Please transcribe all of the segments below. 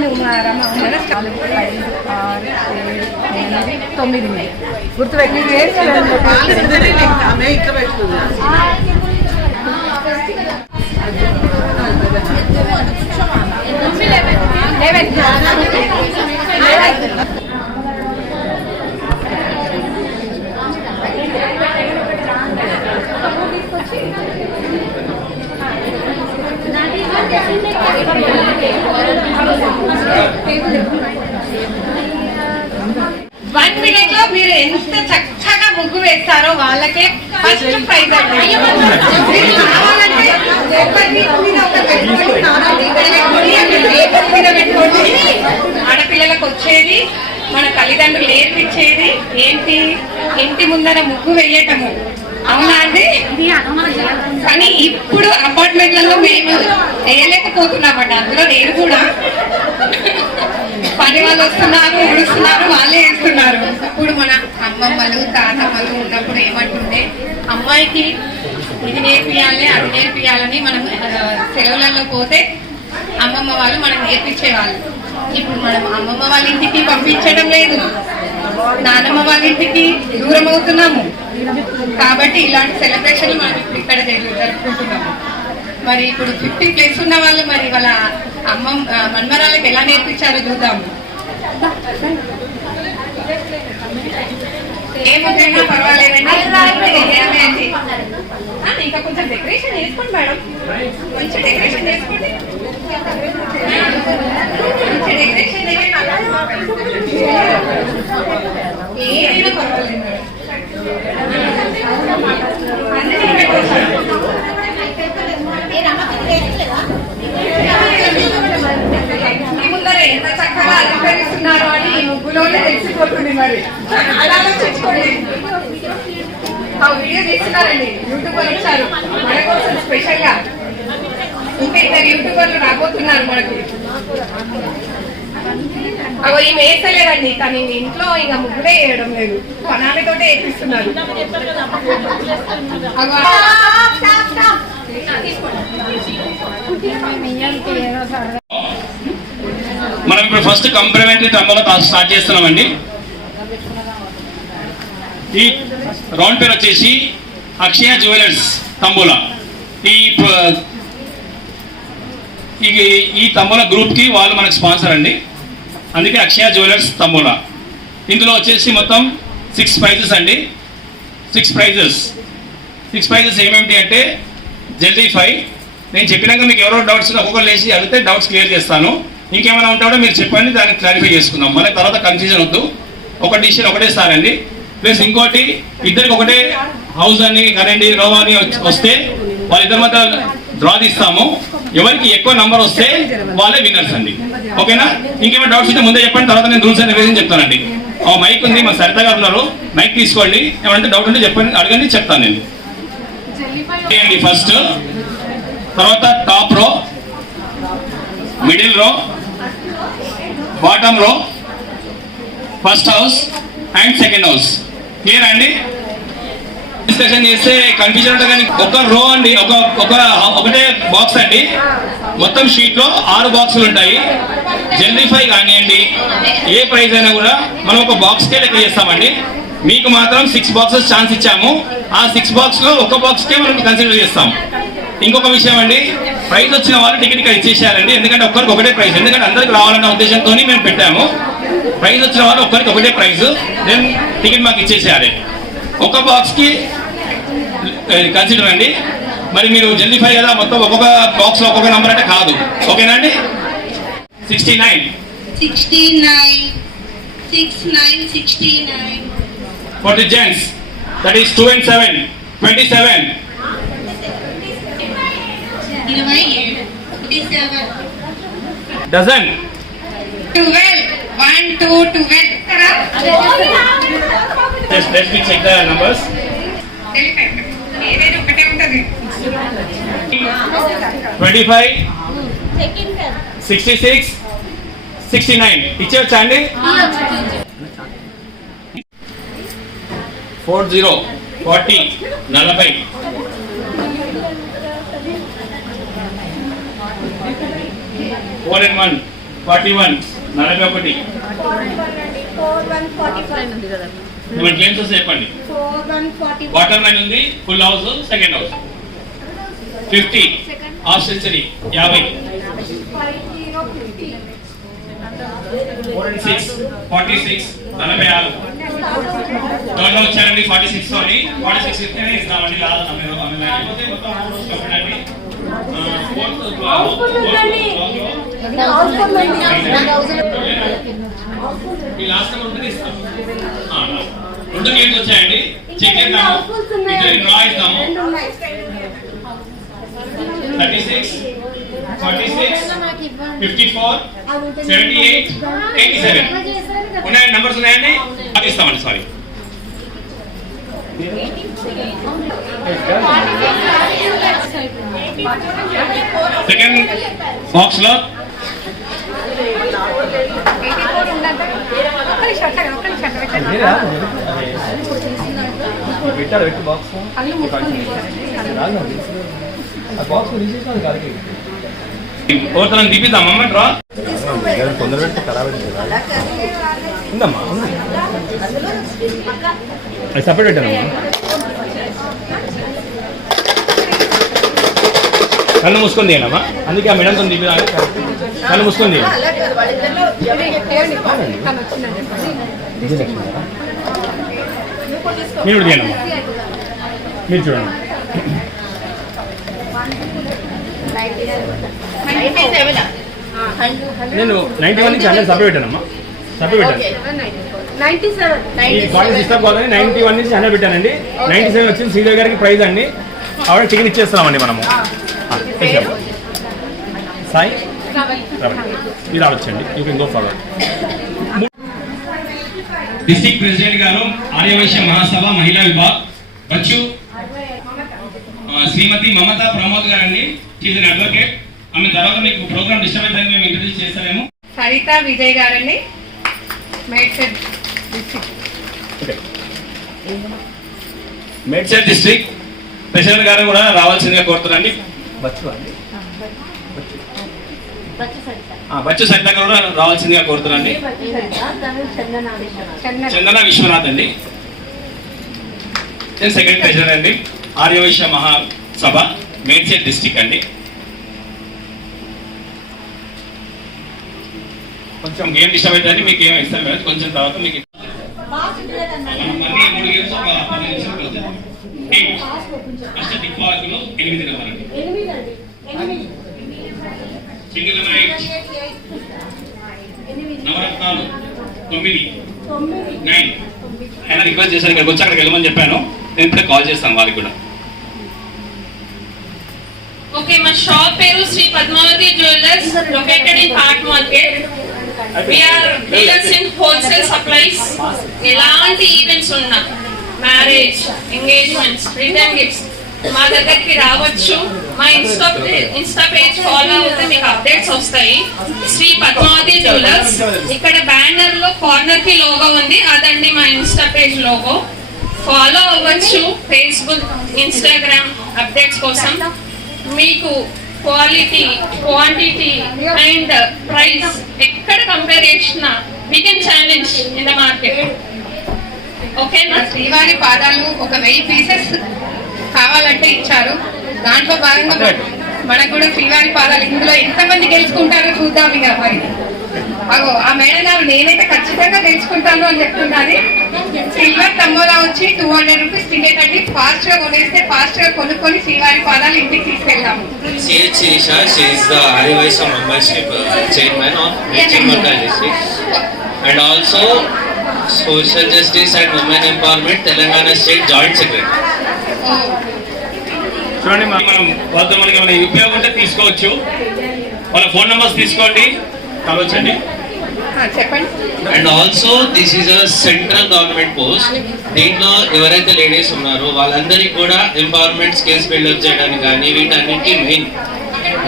9 గుర్తుపెట్టి one minute లో మీరు ఎంత చక్కగా ముగ్గు వేస్తారో వాళ్ళకే ఫస్ట్ ప్రైజ్ అండి. ఆడపిల్లలకు వచ్చేది మన తల్లిదండ్రులు నేర్పించేది ఏంటి, ఇంటి ముందర ముగ్గు వేయటము. అవునా అండి? కానీ ఇప్పుడు అపార్ట్మెంట్లలో మేము వేయలేకపోతున్నామండి. అందులో నేను కూడా పని వాళ్ళు వస్తున్నారు, ఉడుస్తున్నారు, వాళ్ళే వేస్తున్నారు. ఇప్పుడు మన అమ్మమ్మలు తాతమ్మలు ఉన్నప్పుడు ఏమంటుండే, అమ్మాయికి ఇది నేర్పియాలి అది నేర్పియాలని మనం సెలవులలో పోతే అమ్మమ్మ వాళ్ళు మనకు నేర్పించేవాళ్ళు. ఇప్పుడు మనం అమ్మమ్మ వాళ్ళ ఇంటికి పంపించడం లేదు, నానమ్మ వాళ్ళ ఇంటికి దూరం అవుతున్నాము. కాబట్టి ఇలాంటి సెలబ్రేషన్లు మనం ఇప్పుడు ఇక్కడ జరుపుకుంటున్నాము. మరి ఇప్పుడు 50+ ఉన్న వాళ్ళు మరి వాళ్ళ మన్మరాలకు ఎలా నేర్పించారో చూద్దాము. ఏ ముఖ్యంగా పర్వాలేదండి, ఇంకా కొంచెం డెకరేషన్ చేసుకోండి మేడం, కొంచెం డెకరేషన్ చేసుకోండి, కొంచెం డెకరేషన్ ఏదైనా పర్వాలేదు మేడం. ఎంత చక్కగా అలంకరిస్తున్నారు అని ముగ్గులోనే తెలిసిపోతుంది. మరి అలా ఆలోచించుకోండి. వీడియో తీస్తున్నారండి, యూట్యూబర్ వచ్చారు మన కోసం స్పెషల్ గా. ఇంకా ఇద్దరు యూట్యూబర్లు రాబోతున్నారు మనకి. అవి ఈమె వేస్తలేదండి, కానీ ఇంట్లో ఇంకా ముగ్గులే వేయడం లేదు, పనాలతోటే వేపిస్తున్నారు. మనం ఇప్పుడు ఫస్ట్ కంప్లిమెంటరీ తంబోలా స్టార్ట్ చేస్తున్నామండి. ఈ రౌండ్ పేరు వచ్చేసి అక్షయ జ్యువెలర్స్ తంబోలా. ఈ తంబోలా గ్రూప్ కి వాళ్ళు మనకు స్పాన్సర్ అండి, అందుకే అక్షయ జ్యువెలర్స్ తంబోలా. ఇందులో వచ్చేసి మొత్తం 6 ప్రైజెస్ అండి. 6 ప్రైజెస్ ఏమేమిటి అంటే జల్దీ 5. నేను చెప్పినాక మీకు ఎవరో డౌట్స్ ఒక్కొక్కరు లేచి అడిగితే డౌట్స్ క్లియర్ చేస్తాను. ఇంకేమైనా ఉంటాడో మీరు చెప్పండి, దాన్ని క్లారిఫై చేసుకుందాం. మళ్ళీ తర్వాత కన్ఫ్యూజన్ వద్దు. ఒక డిసిషన్ ఒకటే సార్ అండి. ప్లస్ ఇంకోటి, ఇద్దరికి ఒకటే హౌస్ అని కరెంట్ రోవా అని వస్తే వాళ్ళిద్దరి మధ్య డ్రా తీస్తాము. ఎవరికి ఎక్కువ నంబర్ వస్తే వాళ్ళే విన్నర్స్ అండి. ఓకేనా? ఇంకేమైనా డౌట్స్ ఉంటే ముందే చెప్పండి, తర్వాత నేను రూల్స్ అండ్ రెగ్యులేషన్ చెప్తానండి. మైక్ ఉంది, మా సరిత గారు ఉన్నారు, మైక్ తీసుకోండి. ఏమంటే డౌట్ ఉంటే చెప్పండి, అడగండి, చెప్తాను నేను. ఫస్ట్, తర్వాత టాప్ రో, మిడిల్ రో, బాటమ్ రో, first house and second house. Clear అండి? డిస్కషన్ చేస్తే కన్ఫ్యూజన్ ఉంటుంది, కానీ ఒక రో అండి, ఒకటే బాక్స్ అండి. మొత్తం షీట్ లో 6 బాక్సులు ఉంటాయి. జల్దీ 5 కానివ్వండి, ఏ ప్రైజ్ అయినా కూడా మనం ఒక బాక్స్ కే లెక్క చేస్తామండి. మీకు మాత్రం 6 బాక్సెస్ ఛాన్స్ ఇచ్చాము. ఆ 6 బాక్స్ లో ఒక బాక్స్ కే మనం కన్సిడర్ చేస్తాం. ఇంకొక విషయం అండి, ప్రైజ్ వచ్చిన వాళ్ళు టికెట్ ఇక్కడ ఇచ్చేసేయాలండి. ఎందుకంటే ఒక్కరికి ఒకటే ప్రైజ్, ఎందుకంటే అందరికి రావాలన్న ఉద్దేశంతో మేము పెట్టాము. ప్రైజ్ వచ్చిన వాళ్ళు ఒక్కరికి ఒకటే ప్రైజ్, దెన్ టికెట్ మాకు ఇచ్చేసేయాలి. ఒక బాక్స్ కి కన్సిడర్ అండి. మరి మీరు జల్దీ 5 కదా, మొత్తం ఒక్కొక్క బాక్స్ లో ఒక్కొక్క నంబర్ అంటే కాదు. ఓకేనా అండి? 69 for the gents, that is 2 and 7 27 dozen 12 1 2 12. let me check the numbers. ఏదైనా ఒకటే ఉంటది. 25 66 69 ఇచ్చేవచ్చా అండి? 40 40 40 4 and 1 41 41 ఉంది కదా. ఏమైనా క్లెయిమ్స్ వస్తే చెప్పండి. బాటమ్ లైన్ ఉంది, full house, second house 50, half century 50, 46 46 త్వరగా వచ్చారండి. 46 తోని 46 ఇస్తేనే ఇస్తామండి. లేకపోతే మొత్తం చెప్పండి. ఈ లాస్ట్ నెంబర్ ఉంటుంది ఇస్తాం. 2 గేమ్స్ వచ్చాయండి, చెక్ చేద్దాము. డ్రా ఇస్తాము. 36 46 54 78 87 ఉన్నాయండి. నెంబర్స్ ఉన్నాయండి, అది ఇస్తామండి. సారీ, సెకండ్ బాక్స్ లో ఓతనం తీపిద్దామమ్మ. డ్రా ఉందమ్మా, సపరేట్ పెట్టానమ్మా. కళ్ళు మూసుకొని తీయండమ్మా. అందుకే ఆ మేడంతో తీపిద్దాం. కళ్ళు మూసుకొని తీయండి. మీరు తీయండమ్మా, మీరు చూడండి. నేను 91 నుంచి 100 సపరేట్ పెట్టానమ్మా. సపరేట్ పెట్టాను. ఈ బాడీ డిస్టర్బ్ కావాలని 91 నుంచి 100 పెట్టానండి. 97 వచ్చింది శ్రీదేవి గారికి ప్రైజ్ అండి. ఆవిడ చికెన్ ఇచ్చేస్తున్నామండి మనము. సాయి మీరు రావచ్చండి. You can go forward. District president గారు ఆర్యవైశ్య మహాసభ మహిళా విభాగ్ వచ్చు శ్రీమతి మమతా ప్రమోద్ గారండి. She an advocate. ఆమె తర్వాత మీకు ప్రోగ్రామ్ డిస్టర్బ్ అయితే మేము ఇంట్రడ్యూస్ చేస్తామేమో. సరిత విజయ్ గారండి, Medchal district. Medchal district president గారు కూడా రావాల్సిందిగా కోరుతున్నాండి. బచ్చు సరిత గారు కూడా రావాల్సిందిగా కోరుతున్నాండి. చందన విశ్వనాథ్ అండి, సెకండ్ ప్రెసిడెంట్ అండి, ఆర్యవైశ్య మహాసభ మేడ్చల్ డిస్ట్రిక్ట్ అండి. కొంచెం గేమ్ డిస్టర్బ్ అవుతుంది, మీకు ఏమో ఇస్తాం కదా కొంచెం తర్వాత మీకు. ఫస్ట్ టిక్ పార్కులో 8 నెంబర్, సింగిల్ నైట్ నవరత్నాలు 9 ఆయన రిక్వెస్ట్ చేశాను ఇక్కడికి వచ్చి అక్కడికి వెళ్ళమని చెప్పాను. నేను ఇప్పుడే కాల్ చేస్తాను వారికి కూడా. ఓకే, మా షాప్ పేరు Shri Padmavathi jewellers, located in heart market. We are dealers in wholesale supplies. ఎలాంటి ఈవెంట్స్ ఉన్నా, మ్యారేజ్, ఎంగేజ్మెంట్స్, రిటర్న్ గిఫ్ట్స్ మా దగ్గరికి రావచ్చు. మా ఇన్స్టా పేజ్ ఫాలో అవుతే మీకు అప్డేట్స్ వస్తాయి. శ్రీ పద్మావతి జ్యువెలర్స్. ఇక్కడ బ్యానర్ లో కార్నర్ కి లోగో ఉంది, అదండి మా ఇన్స్టా పేజ్ లోగో. ఫాలో అవ్వచ్చు. ఫేస్బుక్, ఇన్స్టాగ్రామ్ అప్డేట్స్ కోసం. మీకు క్వాలిటీ, క్వాంటిటీ అండ్ ప్రైస్ ఎక్కడ కంపేర్ చేసినా we can challenge in the market. ఓకేనా? శ్రీవారి పాదాలు ఒక 1000 పీసెస్ కావాలంటే ఇచ్చారు. దాంట్లో భాగంగా మనకు కూడా శ్రీవారి పాదాలు ఇందులో ఎంతమంది గెలుచుకుంటారో చూద్దాం. ఇక మరి అగో ఆ మేడం గారు నేనైతే ఖచ్చితంగా గెలుచుకుంటాను అని చెప్తున్నది. సిల్వర్ తంబోలా వచ్చి 200 రూపీస్ టికెట్ అండి. ఫాస్ట్ గా కొనేస్తే ఫాస్ట్ గా కొనుక్కొని శ్రీవారి పాదాలు ఇంటికి తీసుకెళ్దాము. C.H. Shirisha, she is the Arivaysa membership chairman of Chimmakal district, and also Social Justice and Women Empowerment Telangana State Joint Secretary. చూడండి, మనం వాళ్ళతో మనకి ఏమైనా ఉపయోగం ఉంటే తీసుకోవచ్చు. వాళ్ళ ఫోన్ నెంబర్స్ తీసుకోండి, కలవచ్చండి. చెప్పండి. And also this is a central government post. దీంట్లో ఎవరైతే లేడీస్ ఉన్నారో వాళ్ళందరికీ కూడా ఎంపవర్మెంట్ స్కిల్స్ బిల్డప్ చేయడానికి కానీ వీటన్నిటికీ మెయిన్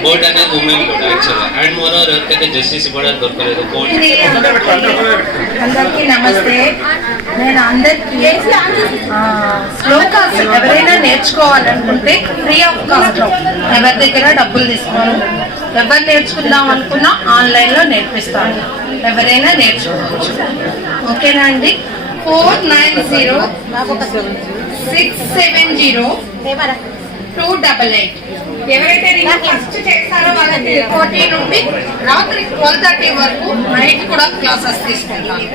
బోర్డ్ అనేది ఉమెన్ కూడా యాక్చువల్గా. అండ్ మోర్ ఓవర్ ఎవరికైతే జస్టిస్ కూడా దొరకలేదు కోర్ట్. అందరికీ నమస్తే. నేను అందరికీ శ్లోకాస్ ఎవరైనా నేర్చుకోవాలనుకుంటే ఫ్రీ ఆఫ్ కాస్ట్, ఎవరి దగ్గర డబ్బులు తీసుకోను. ఎవరు నేర్చుకుందాం అనుకున్నా ఆన్లైన్లో నేర్పిస్తాను, ఎవరైనా నేర్చుకోవచ్చు. ఓకేనా అండి? 4906702888. ఎవరైతే ఫస్ట్ చేస్తారో వాళ్ళకి 40 నుండి రాత్రి 12:30 వరకు నైట్ కూడా క్లాసెస్ తీసుకుంటాను.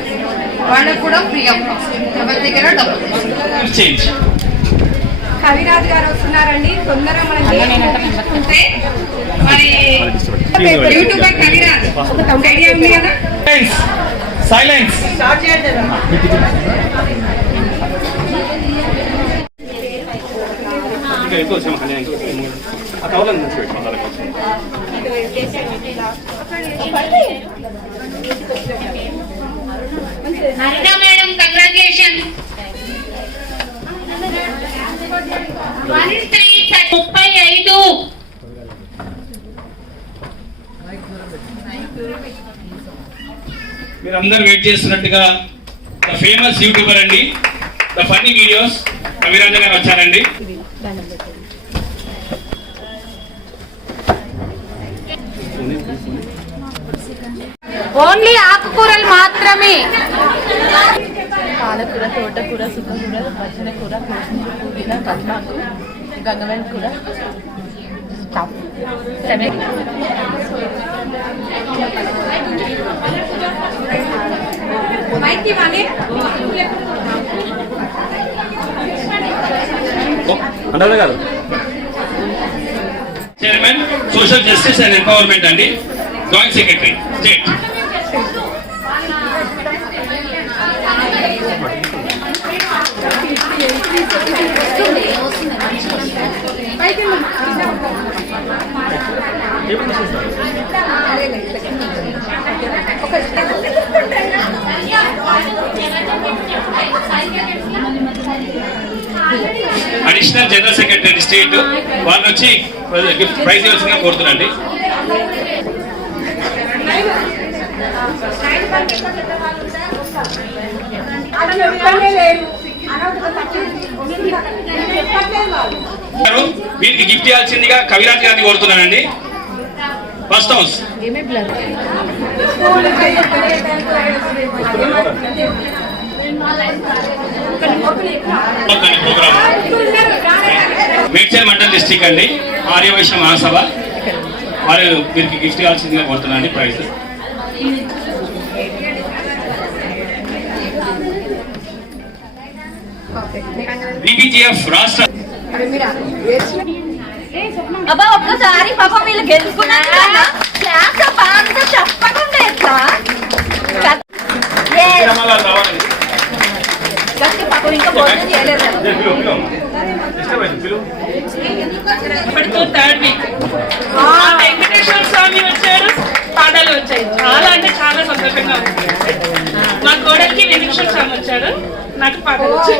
వాళ్ళకు కూడా ఫ్రీ ఆఫ్ కాస్ట్, ఎవరి దగ్గర డబ్బులు చేంజ్. కవిరాజ్ గారు వస్తున్నారండి, తొందరగా మనం చేసుకుంటే మరి యూట్యూబర్ కవిరాజ్ ఐడియా ఉంది కదా. సైలెన్స్. హరిత మేడం కంగ్రాచులేషన్. 35. మీరందరూ వెయిట్ చేస్తున్నట్టుగా ద ఫేమస్ యూట్యూబర్ అండి, ద ఫన్నీ వీడియోస్ కవిరాజ గారు వచ్చారండి. ఓన్లీ ఆకుకూరలు మాత్రమే. పాలకూర, తోటకూర, సుక్కకూర, బచ్చల కూర, పుదీనా, కల్మాకు, గంగవెల్ కూర, chairman social justice and empowerment అండి, joint secretary state. Additional general secretary state వాళ్ళు వచ్చి గిఫ్ట్ ప్రైజ్ ఇవ్వాల్సిందిగా కోరుతున్నాండి. వీరికి గిఫ్ట్ ఇవ్వాల్సిందిగా కవిరాజ్ గారిని కోరుతున్నానండి. First house programme Medchal mandal district అండి, ఆర్యవైశ్య మహాసభ వారు వీరికి గిఫ్ట్ ఇవ్వాల్సిందిగా కోరుతున్నానండి. ప్రైజ్ బీబీజీఎఫ్ రాష్ట్ర. అబ్బా ఒక్కసారి పాపం వీళ్ళు గెలుచుకున్నారు కదా, క్లాస్ బాగా చెప్పకుండా ఎట్లా పాపం ఇంకా భోజనం చేయలేదు. ఇప్పటితో 3rd వీక్ వెంకటేశ్వర స్వామి వచ్చారు, పాదాలు వచ్చాయి. చాలా అంటే చాలా సంతోషంగా ఉంది. మా కోడలికి వెంకటేశ్వర స్వామి వచ్చాడు, నాకు పాదాలు వచ్చాయి.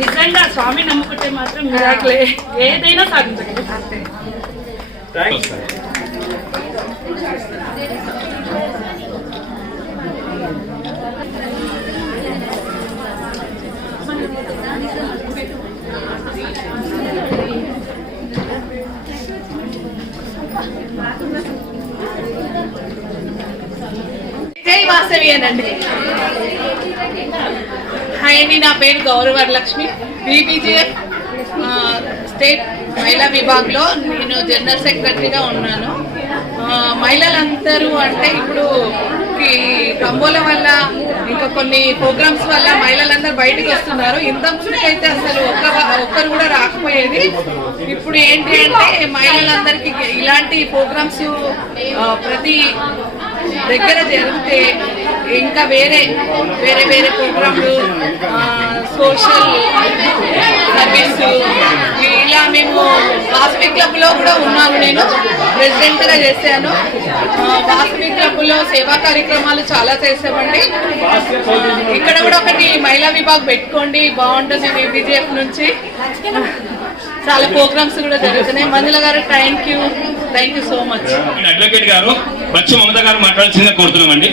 నిజంగా స్వామి నమ్ముకుంటే మాత్రం మిరాకిలే, ఏదైనా సాధించగలరు. జై వాసవి అనండి. హాయ్ అండి, నా పేరు గౌరవ వరలక్ష్మి. బీబీజీఎఫ్ స్టేట్ మహిళా విభాగ్లో నేను జనరల్ సెక్రటరీగా ఉన్నాను. మహిళలందరూ అంటే ఇప్పుడు ఈ కంబోల వల్ల ఇంకా కొన్ని ప్రోగ్రామ్స్ వల్ల మహిళలందరూ బయటకు వస్తున్నారు. ఇంతకుముందు అయితే అసలు ఒక్కరు కూడా రాకపోయేది. ఇప్పుడు ఏంటి అంటే మహిళలందరికీ ఇలాంటి ప్రోగ్రామ్స్ ప్రతి దగ్గర జరిగితే ఇంకా వేరే వేరే వేరే ప్రోగ్రాంలు, సోషల్ సర్వీస్, ఇలా మేము వాసవి క్లబ్లో కూడా ఉన్నాము. నేను ప్రెసిడెంట్గా చేశాను. వాసవి క్లబ్లో సేవా కార్యక్రమాలు చాలా చేసామండి. ఇక్కడ కూడా ఒకటి మహిళా విభాగ్ పెట్టుకోండి, బాగుంటుంది. బీబీజీఎఫ్ నుంచి చాలా ప్రోగ్రామ్స్ కూడా జరుగుతున్నాయి. మంజుల గారు thank you so much. Advocate గారు బచ్చు మమత గారు మాట్లాడాల్సిందిగా కోరుతున్నామండి.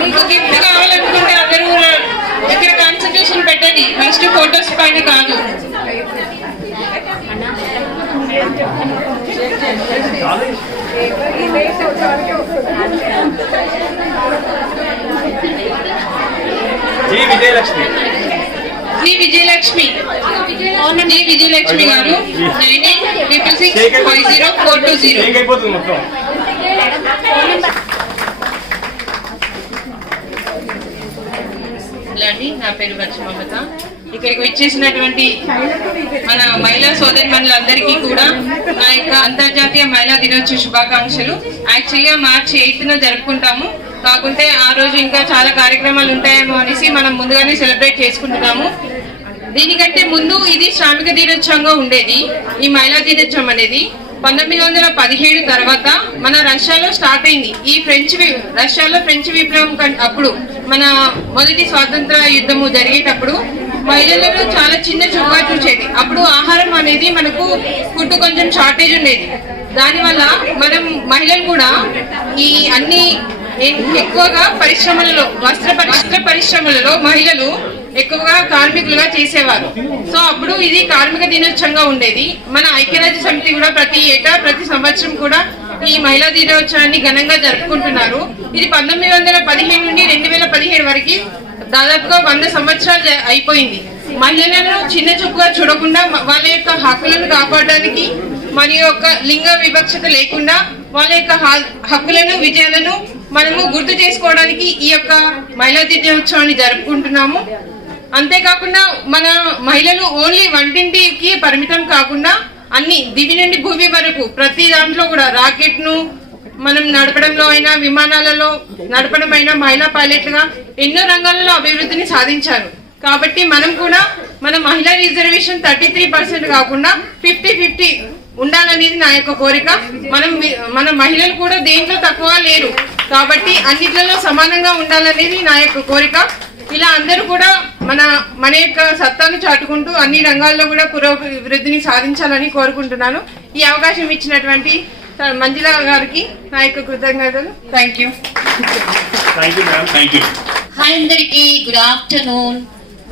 మీకు గిఫ్ట్ కావాలనుకుంటే అందరూ ఇక్కడ కాన్సన్ట్రేషన్ ప్రెజెంటేషన్ పెట్టండి, ఫస్ట్ ఫోటోస్ పైన కాదు. శ్రీ విజయలక్ష్మి గారు 9866500420. నా పేరు లక్ష్మమ్మత. ఇక్కడికి వచ్చేసినటువంటి మన మహిళా సోదరిమణులందరికీ కూడా నా యొక్క అంతర్జాతీయ మహిళా దినోత్సవ శుభాకాంక్షలు. యాక్చువల్గా March 8న జరుపుకుంటాము, కాకుంటే ఆ రోజు ఇంకా చాలా కార్యక్రమాలు ఉంటాయేమో అనేసి మనం ముందుగానే సెలబ్రేట్ చేసుకుంటున్నాము. దీనికంటే ముందు ఇది శ్రామిక దినోత్సవంగా ఉండేది. ఈ మహిళా దినోత్సవం అనేది 1917 తర్వాత మన రష్యాలో స్టార్ట్ అయింది. ఈ రష్యాలో ఫ్రెంచ్ విప్లవం అప్పుడు మన మొదటి స్వాతంత్ర యుద్ధము జరిగేటప్పుడు మహిళలను చాలా చిన్న చూపుగా చూసేది. అప్పుడు ఆహారం అనేది మనకు ఫుడ్ కొంచెం షార్టేజ్ ఉండేది. దానివల్ల మనం మహిళలు కూడా ఈ అన్ని ఎక్కువగా పరిశ్రమలలో వస్త్ర పరిశ్రమలలో మహిళలు ఎక్కువగా కార్మికులుగా చేసేవారు. సో అప్పుడు ఇది కార్మిక దినోత్సవంగా ఉండేది. మన ఐక్యరాజ్య సమితి కూడా ప్రతి సంవత్సరం కూడా ఈ మహిళా దినోత్సవాన్ని ఘనంగా జరుపుకుంటున్నారు. ఇది 1915 నుండి 2017 వరకు దాదాపుగా 100 సంవత్సరాలు అయిపోయింది. మహిళలను చిన్న చూపుగా చూడకుండా వాళ్ళ యొక్క హక్కులను కాపాడడానికి మన యొక్క లింగ వివక్షత లేకుండా వాళ్ళ యొక్క హక్కులను విజయాలను మనము గుర్తు చేసుకోవడానికి ఈ యొక్క మహిళా దినోత్సవాన్ని జరుపుకుంటున్నాము. అంతేకాకుండా మన మహిళలు ఓన్లీ వంటింటికి పరిమితం కాకుండా అన్ని దివి నుండి భూమి వరకు ప్రతి దాంట్లో కూడా రాకెట్ ను మనం నడపడంలో అయినా విమానాలలో నడపడం అయినా మహిళా పైలట్లుగా ఎన్నో రంగాలలో అభివృద్ధిని సాధించారు. కాబట్టి మనం కూడా మన మహిళా రిజర్వేషన్ 33% కాకుండా 50-50 ఉండాలనేది నా యొక్క కోరిక. మన మహిళలు కూడా దేంట్లో తక్కువ లేరు కాబట్టి అన్నిట్లలో సమానంగా ఉండాలనేది నా యొక్క కోరిక. ఇలా అందరూ కూడా మన యొక్క సత్తాను చాటుకుంటూ అన్ని రంగాల్లో కూడా పురోభివృద్ధిని సాధించాలని కోరుకుంటున్నాను. ఈ అవకాశం ఇచ్చినటువంటి మంజుల గారికి నా యొక్క కృతజ్ఞతలు. Thank you. హాయ్ అందరికి, గుడ్ ఆఫ్టర్నూన్.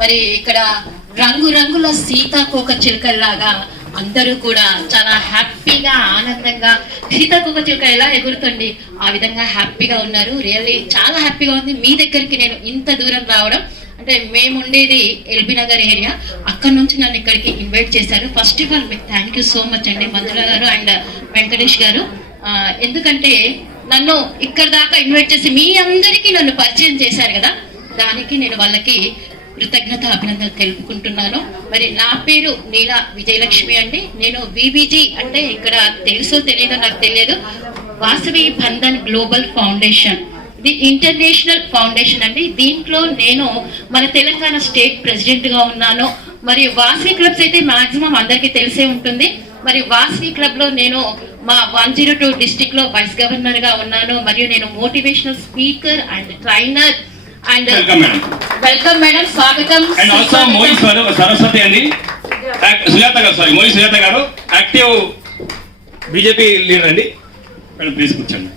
మరి ఇక్కడ రంగురంగుల సీతాకోక చిలుకల్లాగా అందరూ కూడా చాలా హ్యాపీగా ఆనందంగా సీతాకోక చిలుక ఎలా ఎగురుతుంది ఆ విధంగా హ్యాపీగా ఉన్నారు. రియల్లీ చాలా హ్యాపీగా ఉంది. మీ దగ్గరికి నేను ఇంత దూరం రావడం అంటే మేము ఉండేది ఎల్బీ నగర్ ఏరియా, అక్కడ నుంచి నన్ను ఇక్కడికి ఇన్వైట్ చేశారు. ఫస్ట్ ఆఫ్ ఆల్ మీకు థ్యాంక్ యూ సో మచ్ అండి మంజుల గారు అండ్ వెంకటేష్ గారు. ఎందుకంటే నన్ను ఇక్కడ దాకా ఇన్వైట్ చేసి మీ అందరికీ నన్ను పరిచయం చేశారు కదా, దానికి నేను వాళ్ళకి కృతజ్ఞత అభినందనలు తెలుపుకుంటున్నాను. మరి నా పేరు నీలా విజయలక్ష్మి అండి. నేను విబిజీ అంటే ఇక్కడ తెలుసో తెలియదో నాకు తెలియదు, వాసవి బంధన్ గ్లోబల్ ఫౌండేషన్, ఇది ఇంటర్నేషనల్ ఫౌండేషన్ అండి. దీంట్లో నేను మన తెలంగాణ స్టేట్ ప్రెసిడెంట్ గా ఉన్నాను. మరి వాసవి క్లబ్స్ అయితే మాక్సిమం అందరికీ తెలిసే ఉంటుంది. మరి వాసవి క్లబ్ లో నేను మా 102 డిస్ట్రిక్ట్ లో వైస్ గవర్నర్ గా ఉన్నాను. మరియు నేను motivational speaker and trainer and welcome madam, స్వాగతం. అండ్ ఆల్సో మోయి సరస్వతి అండి, మోయి సుజాత గారు యాక్టివ్ బీజేపీ లీడర్ అండి. మేడం ప్లీజ్ కూర్చోండి.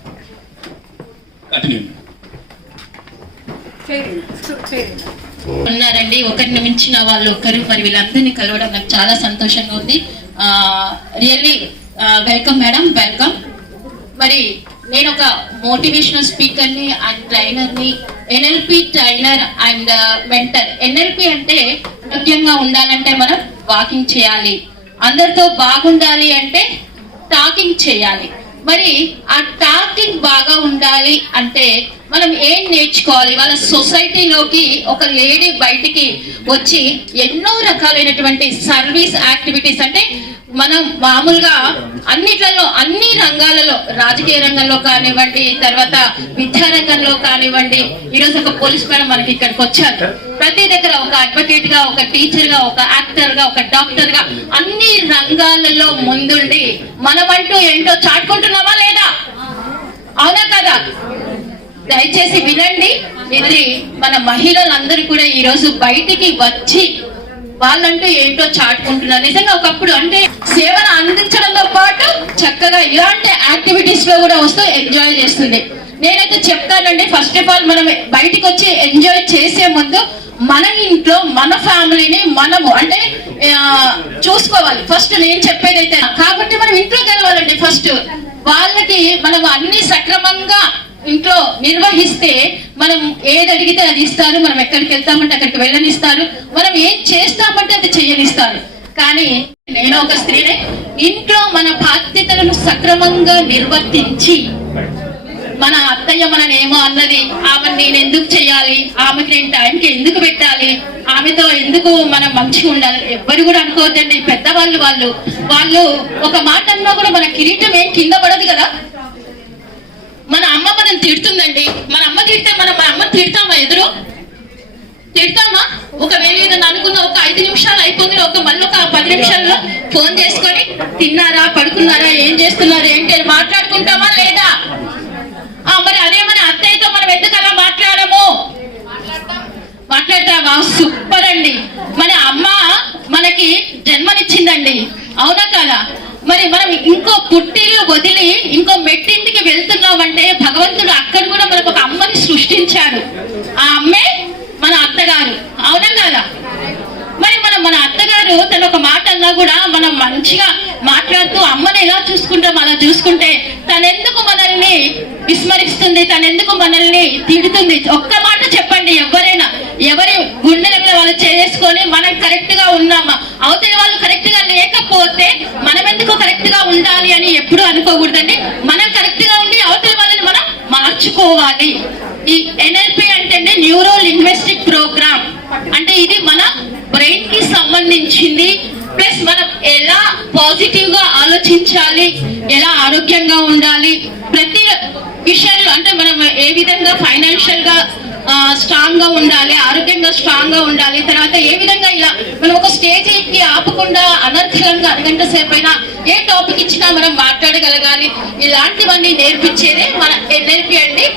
ఉన్నారండి, ఒకరిని మించిన వాళ్ళు ఒకరు. మరి వీళ్ళందరినీ కలవడం నాకు చాలా సంతోషంగా ఉంది. Really welcome madam, welcome. మరి నేను ఒక మోటివేషనల్ స్పీకర్ని అండ్ ట్రైనర్ని, NLP trainer and mentor. NLP అంటే ఆరోగ్యంగా ఉండాలంటే మనం వాకింగ్ చేయాలి, అందరితో బాగుండాలి అంటే టాకింగ్ చేయాలి. మరి ఆ టాకింగ్ బాగా ఉండాలి అంటే మనం ఏం నేర్చుకోవాలి? వాళ్ళ సొసైటీలోకి ఒక లేడీ బయటికి వచ్చి ఎన్నో రకాలైనటువంటి సర్వీస్ యాక్టివిటీస్, అంటే మనం మామూలుగా అన్నిట్లలో అన్ని రంగాలలో, రాజకీయ రంగంలో కానివ్వండి, తర్వాత విద్యా రంగంలో కానివ్వండి, ఈరోజు ఒక పోలీస్ మేడం మనకి ఇక్కడికి వచ్చారు. ప్రతి దగ్గర ఒక అడ్వకేట్ గా, ఒక టీచర్ గా, ఒక యాక్టర్ గా, ఒక డాక్టర్ గా అన్ని రంగాలలో ముందుండి మనమంటూ ఏంటో చాటుకుంటున్నామా లేదా? అవునా కదా? దయచేసి వినండి. ఇది మన మహిళలందరూ కూడా ఈ రోజు బయటికి వచ్చి వాళ్ళంటూ ఏంటో చాటుకుంటున్నారు. నిజంగా ఒకప్పుడు అంటే సేవను అందించడంతో పాటు చక్కగా ఇలాంటి యాక్టివిటీస్ లో కూడా వస్తూ ఎంజాయ్ చేస్తుంది. నేనైతే చెప్తానండి, ఫస్ట్ ఆఫ్ ఆల్ మనం బయటికి వచ్చి ఎంజాయ్ చేసే ముందు మన ఇంట్లో మన ఫ్యామిలీని మనము అంటే చూసుకోవాలి. ఫస్ట్ నేను చెప్పేది అయితే కాబట్టి మనం ఇంట్లో గెలవాలండి. ఫస్ట్ వాళ్ళకి మనం అన్ని సక్రమంగా ఇంట్లో నిర్వహిస్తే మనం ఏది అడిగితే అది ఇస్తారు, మనం ఎక్కడికి వెళ్తామంటే అక్కడికి వెళ్ళనిస్తారు, మనం ఏం చేస్తామంటే అది చెయ్యనిస్తారు. కానీ నేను ఒక స్త్రీనే, ఇంట్లో మన బాధ్యతలను సక్రమంగా నిర్వర్తించి మన అత్తయ్య మనని ఏమో అన్నది, ఆమెను నేను ఎందుకు చెయ్యాలి, ఆమెకి నేను టైంకి ఎందుకు పెట్టాలి, ఆమెతో ఎందుకు మనం మంచిగా ఉండాలి, ఎవ్వరు కూడా అనుకోవద్దండి. పెద్దవాళ్ళు వాళ్ళు ఒక మాట అన్నా కూడా మన కిరీటం ఏం కింద పడదు కదా. మన అమ్మ మనం తిడుతుందండి, మన అమ్మ తిడితే మన అమ్మ తిడతామా? ఎదురు తిడతామా? ఒకవేళ ఏదైనా అనుకున్న ఒక 5 నిమిషాలు అయిపోయింది, మళ్ళీ ఒక 10 నిమిషాల్లో ఫోన్ చేసుకొని తిన్నారా, పడుకున్నారా, ఏం చేస్తున్నారు ఏంటి అని మాట్లాడుకుంటామా లేదా? మరి అదే మన అత్తయ్యతో మనం ఎందుకు అలా మాట్లాడము? మాట్లాడతావా? సూపర్ అండి. మన అమ్మ మనకి జన్మనిచ్చిందండి, అవునా కాదా? మరి మనం ఇంకో పుట్టిల్లు వదిలి ఇంకో మెట్టింటికి వెళ్తున్నామంటే భగవంతుడు అక్కడ కూడా మనకు ఒక అమ్మని సృష్టించాడు. ఆ అమ్మే మన అత్తగారు, అవునా కాదా? మరి మన అత్తగారు తన ఒక మాట అన్నా కూడా మనం మంచిగా మాట్లాడుతూ అమ్మని ఎలా చూసుకుంటాం అలా చూసుకుంటే తనెందుకు మనల్ని విస్మరిస్తుంది, తనెందుకు మనల్ని తిడుతుంది? ఒక్క మాట చెప్పండి. ఎవరి గుండెల మీద వాళ్ళు చేసుకొని మనం కరెక్ట్ గా ఉన్నామా? అవతలి వాళ్ళు కరెక్ట్ గా లేకపోతే మనం ఎందుకు కరెక్ట్ గా ఉండాలి అని ఎప్పుడు అనుకోకూడదండి. మనం కరెక్ట్ గా ఉండి అవతలి వాళ్ళని మనం మార్చుకోవాలి. ఈ ఎన్ఎల్పి అంటే న్యూరో లింగ్విస్టిక్ ప్రోగ్రామ్ అంటే ఇది మన బ్రెయిన్ కి సంబంధించింది. ప్లస్ మనం ఎలా పాజిటివ్ గా ఆలోచించాలి, ఎలా ఆరోగ్యంగా ఉండాలి, ప్రతి విషయంలో అంటే మనం ఏ విధంగా ఫైనాన్షియల్ గా స్ట్రాంగ్ గా ఉండాలి, ఆరోగ్యంగా స్ట్రాంగ్ గా ఉండాలి, తర్వాత ఏ విధంగా ఇలా మనం ఒక స్టేజ్ కి ఆపకుండా అనర్గళంగా అరగంట సేపు అయినా ఏ టాపిక్ ఇచ్చినా మనం మాట్లాడగలగాలి. ఇలాంటివన్నీ నేర్పించేదే మన ఎన్ఎల్పి అండి.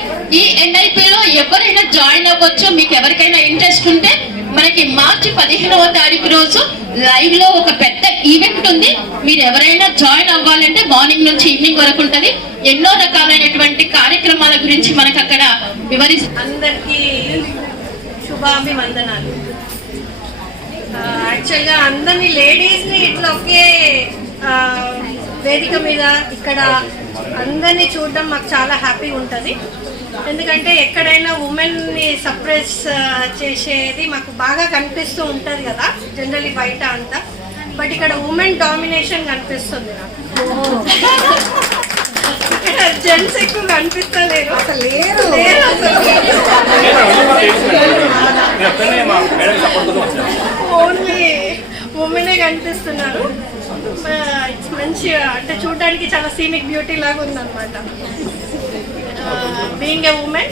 ఈ ఎన్ఎల్పిలో ఎవరైనా జాయిన్ అవ్వచ్చు. మీకు ఎవరికైనా ఇంట్రెస్ట్ ఉంటే మనకి మార్చి 15వ తారీఖు రోజు లైవ్ లో ఒక పెద్ద ఈవెంట్ ఉంది. మీరు ఎవరైనా జాయిన్ అవ్వాలంటే మార్నింగ్ నుంచి ఈవినింగ్ వరకు ఉంటది. ఎన్నో రకాలైనటువంటి కార్యక్రమాల గురించి మనకు అక్కడ వివరిస్తారు. అందరికీ శుభాభివందనాలు. యాక్చువల్గా అందరినీ లేడీస్ని ఇట్లా ఒకే వేదిక మీద ఇక్కడ అందరినీ చూడడం మాకు చాలా హ్యాపీ ఉంటుంది. ఎందుకంటే ఎక్కడైనా ఉమెన్ని సప్రెస్ చేసేది మాకు బాగా కనిపిస్తూ ఉంటుంది కదా జనరలీ బయట అంతా. బట్ ఇక్కడ ఉమెన్ డామినేషన్ కనిపిస్తుంది నాకు. ఇక్కడ జెంట్స్ ఎక్కువ కనిపిస్తలేరు, అసలు లేరు అసలు. ఓన్లీ ఉమెనే కనిపిస్తున్నారు. ఇట్స్ మంచిగా అంటే చూడడానికి చాలా సీనిక్ బ్యూటీ లాగా ఉందన్నమాట. Being a women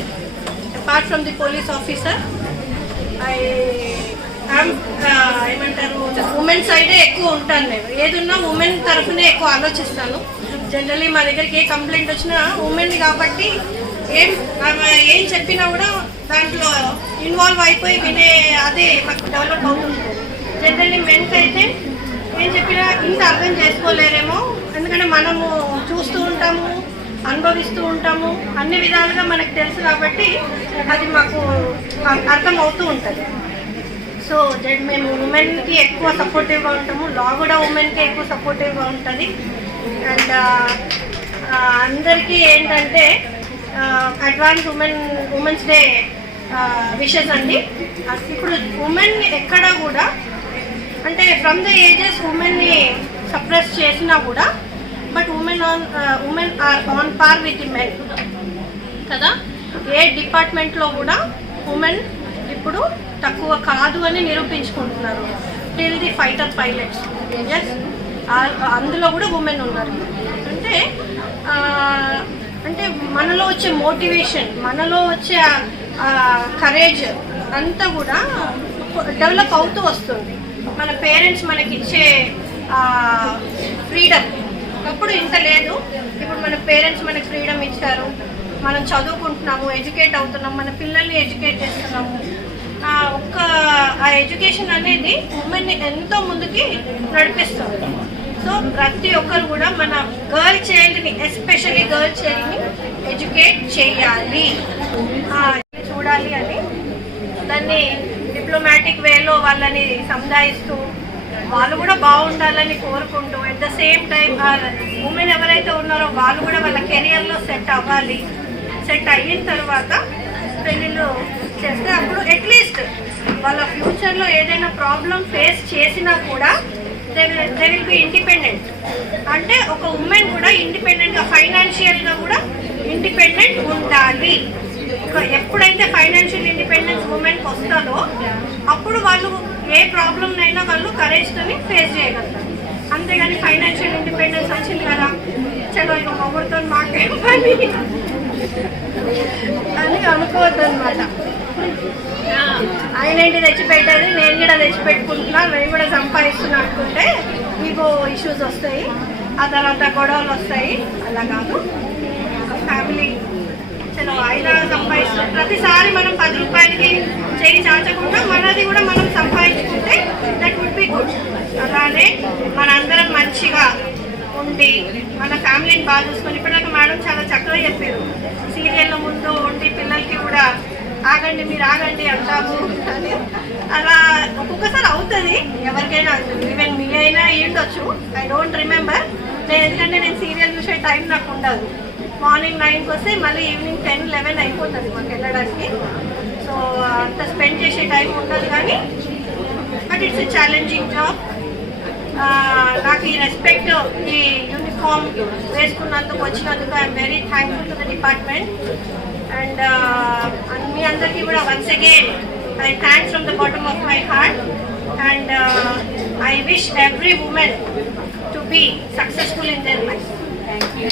apart from the police officer, ఏమంటారు ఉమెన్ సైడే ఎక్కువ ఉంటాను నేను. ఏదున్నా ఉమెన్ తరఫునే ఎక్కువ ఆలోచిస్తాను. జనరలీ మా దగ్గరికి ఏ కంప్లైంట్ వచ్చినా ఉమెన్ కాబట్టి ఏం చెప్పినా కూడా దాంట్లో ఇన్వాల్వ్ అయిపోయి వినే అదే మాకు డెవలప్ అవుతుంది. జనరల్లీ మెన్స్ అయితే ఏం చెప్పినా ఇంత అర్థం చేసుకోలేరేమో, ఎందుకంటే మనము చూస్తూ ఉంటాము, అనుభవిస్తూ ఉంటాము, అన్ని విధాలుగా మనకు తెలుసు కాబట్టి అది మాకు అర్థం అవుతూ ఉంటుంది. సో మేము ఉమెన్కి ఎక్కువ సపోర్టివ్గా ఉంటాము. లా కూడా ఉమెన్కి ఎక్కువ సపోర్టివ్గా ఉంటుంది. అండ్ అందరికీ ఏంటంటే అడ్వాన్స్ ఉమెన్స్ డే విషెస్ అండి. ఇప్పుడు ఉమెన్ ఎక్కడ కూడా అంటే ఫ్రమ్ ద ఏజెస్ ఉమెన్ని సప్రెస్ చేసినా కూడా but women are on par with the men కదా. ఏ డిపార్ట్మెంట్లో కూడా ఉమెన్ ఇప్పుడు తక్కువ కాదు అని నిరూపించుకుంటున్నారు. Till the fighter pilots, yes అందులో కూడా ఉమెన్ ఉన్నారు. అంటే మనలో వచ్చే మోటివేషన్, మనలో వచ్చే కరేజ్ అంతా కూడా డెవలప్ అవుతూ వస్తుంది. మన పేరెంట్స్ మనకిచ్చే ఫ్రీడమ్ అప్పుడు ఇంత లేదు. ఇప్పుడు మన పేరెంట్స్ మనకి ఫ్రీడమ్ ఇచ్చారు, మనం చదువుకుంటున్నాము, ఎడ్యుకేట్ అవుతున్నాం, మన పిల్లల్ని ఎడ్యుకేట్ చేస్తున్నాము. ఆ ఎడ్యుకేషన్ అనేది ఉమెన్ని ఎంతో ముందుకి నడిపిస్తుంది. సో ప్రతి ఒక్కరు కూడా మన గర్ల్ చైల్డ్ని, ఎస్పెషల్లీ గర్ల్ చైల్డ్ని ఎడ్యుకేట్ చేయాలి, చూడాలి అని దాన్ని డిప్లొమాటిక్ వేలో వాళ్ళని సంధాయిస్తూ వాళ్ళు కూడా బాగుండాలని కోరుకుంటూ at the same time women ఎవరైతే ఉన్నారో వాళ్ళు కూడా వాళ్ళ కెరియర్లో సెట్ అవ్వాలి. సెట్ అయిన తర్వాత పెళ్ళిళ్ళు చేస్తే అప్పుడు అట్లీస్ట్ వాళ్ళ ఫ్యూచర్లో ఏదైనా ప్రాబ్లం ఫేస్ చేసినా కూడా దే విల్ బి ఇండిపెండెంట్. అంటే ఒక ఉమెన్ కూడా ఇండిపెండెంట్గా ఫైనాన్షియల్గా కూడా ఇండిపెండెంట్ ఉండాలి. ఎప్పుడైతే ఫైనాన్షియల్ ఇండిపెండెన్స్ ఉమెన్కి వస్తుందో అప్పుడు వాళ్ళు ఏ ప్రాబ్లంనైనా వాళ్ళు కరేజ్తోని ఫేస్ చేయగలుగుతారు. అంతేగాని ఫైనాన్షియల్ ఇండిపెండెన్స్ వచ్చింది కదా చలో ఇక మొగుడుతో మాకేం పని అని అనుకోవద్దు అనమాట. ఆయన ఏంటి తెచ్చిపెట్టేది నేను కూడా తెచ్చిపెట్టుకుంటున్నా, నేను కూడా సంపాదిస్తున్నా అనుకుంటే మీకు ఇష్యూస్ వస్తాయి, ఆ తర్వాత గొడవలు వస్తాయి. అలా కాదు, ఫ్యామిలీ చలో ఆయన సంపాదిస్తున్నాం ప్రతిసారి మనం 10 రూపాయలకి చేయి చాచకుండా మనది కూడా మనం సంపాదించుకుంటే దట్ వుడ్ బి గుడ్. అలానే మనందరం మంచిగా ఉండి మన ఫ్యామిలీని బాగా చూసుకొని ఇప్పటిదాకా మేడం చాలా చక్కగా చెప్పారు. సీరియల్లో ముందు ఉండి పిల్లలకి కూడా ఆగండి మీరు ఆగండి అంటాము అని అలా ఒక్కొక్కసారి అవుతుంది, ఎవరికైనా అవుతుంది. ఈవెన్ మీ అయినా అయ్యుండొచ్చు, ఐ డోంట్ రిమెంబర్. ఎందుకంటే నేను సీరియల్ చూసే టైం నాకు ఉండదు. మార్నింగ్ 9కి వస్తే మళ్ళీ ఈవినింగ్ 10-11 అయిపోతుంది మాకు వెళ్ళడానికి. సో అంత స్పెండ్ చేసే టైం ఉండదు. కానీ but it's a challenging job. నాకు ఈ రెస్పెక్ట్, ఈ యూనిఫామ్ వేసుకున్నందుకు వచ్చినందుకు I'm very thankful to the department. And మీ అందరికీ కూడా once again I thanks from the bottom of my heart. And I wish every women to be successful in their life. Thank you.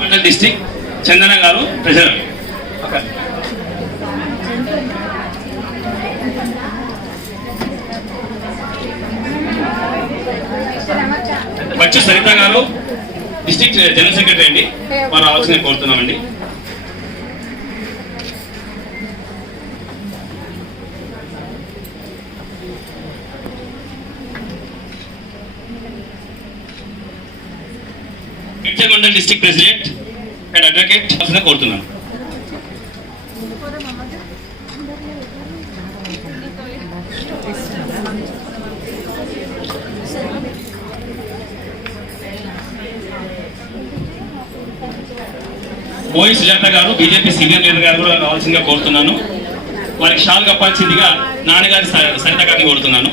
Mandal district Chandana గారు treasurer. Bachu Saritha గారు district general secretary అండి, వారు రావాల్సింది కోరుతున్నామండి. Mandal district president and advocate కోరుతున్నాను. మోయి సుజాత గారు BJP senior leader గారు కూడా రావాల్సిందిగా కోరుతున్నాను. వారికి షాల్ కప్పాల్సిందిగా నాన్నగారి సరిత గారిని కోరుతున్నాను.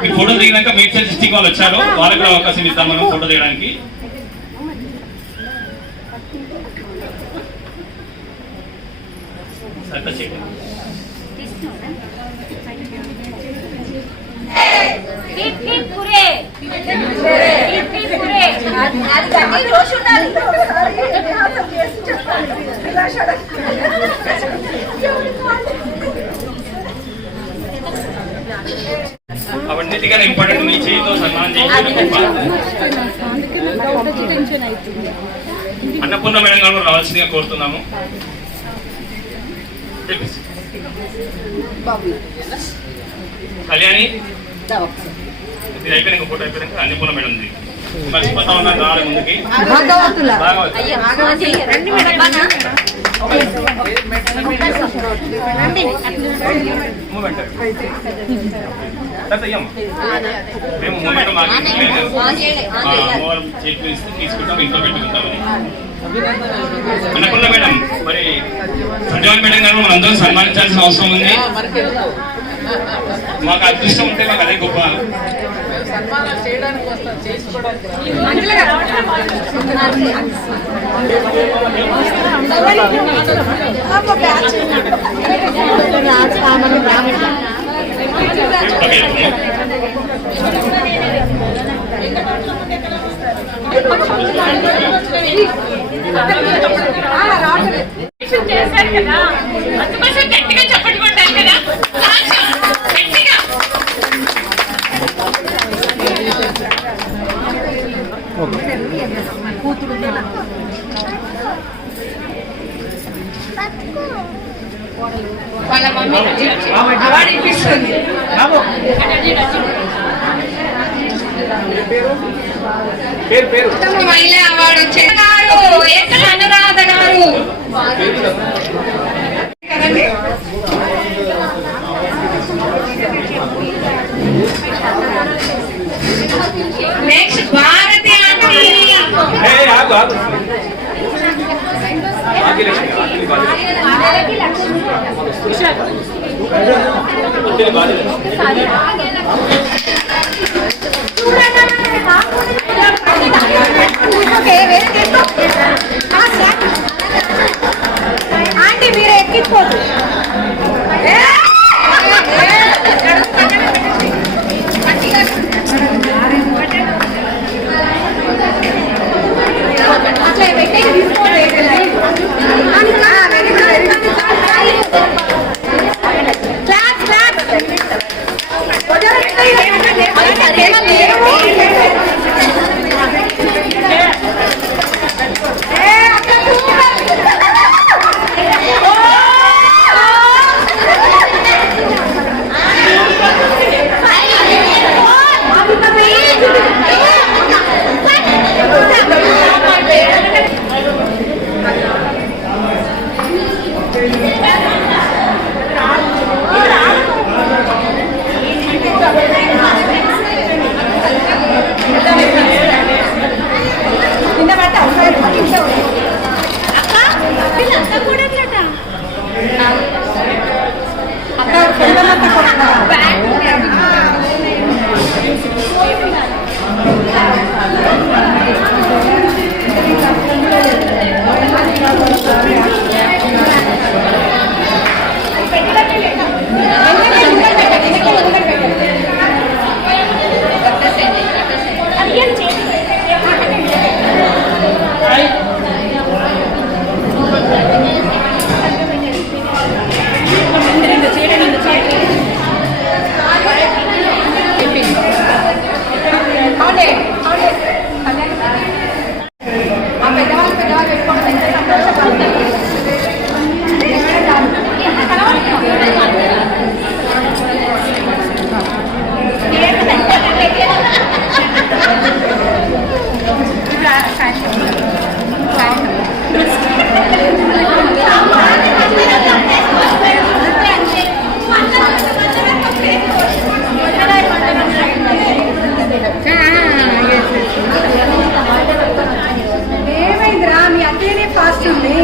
మీరు ఫోటో దిగినాక మేడ్చల్ డిస్ట్రిక్ట్ వాళ్ళు వచ్చారు, వాళ్ళకి కూడా అవకాశం ఇస్తాం మనం ఫోటో దిగడానికి. అవన్నిటికన్నా ఇంపార్టెంట్ మీ చేతితో సన్మానం చేయించడం. అన్నపూర్ణ మేడం గారు రావాల్సిందిగా కోరుతున్నాము. కళ్యాణి ఇది అయిపోయినాక ఫోటో అయిపోయాక అన్నపూర్ణ మేడం మర్చిపోతా ఉన్నాను రావాలి ముందుకి. మేము మూమెంట్ తీసుకుంటాం, ఇంట్లో పెట్టుకుంటామని. అన్నపూర్ణ మేడం మరి సంజయ్ మేడం గారు మనందరం సన్మానించాల్సిన అవసరం ఉంది. మాకు అదృష్టం ఉంటే మాకు అదే గొప్ప. చేశారు కదా, అందుకోసం గట్టిగా చప్పట్లు కొట్టారు కదా. వాళ్ళ మమ్మీ అవార్డు ఇప్పిస్తుంది. ఉత్తమ మహిళ అవార్డు వచ్చేది అనురాధ గారు కదండి. Next Bharati aunty. ఆంటీ మీరు ఎక్కిపోదు. ఏమైందిరా మీ అత్తయ్యనే ఫాస్ట్ ఉంది.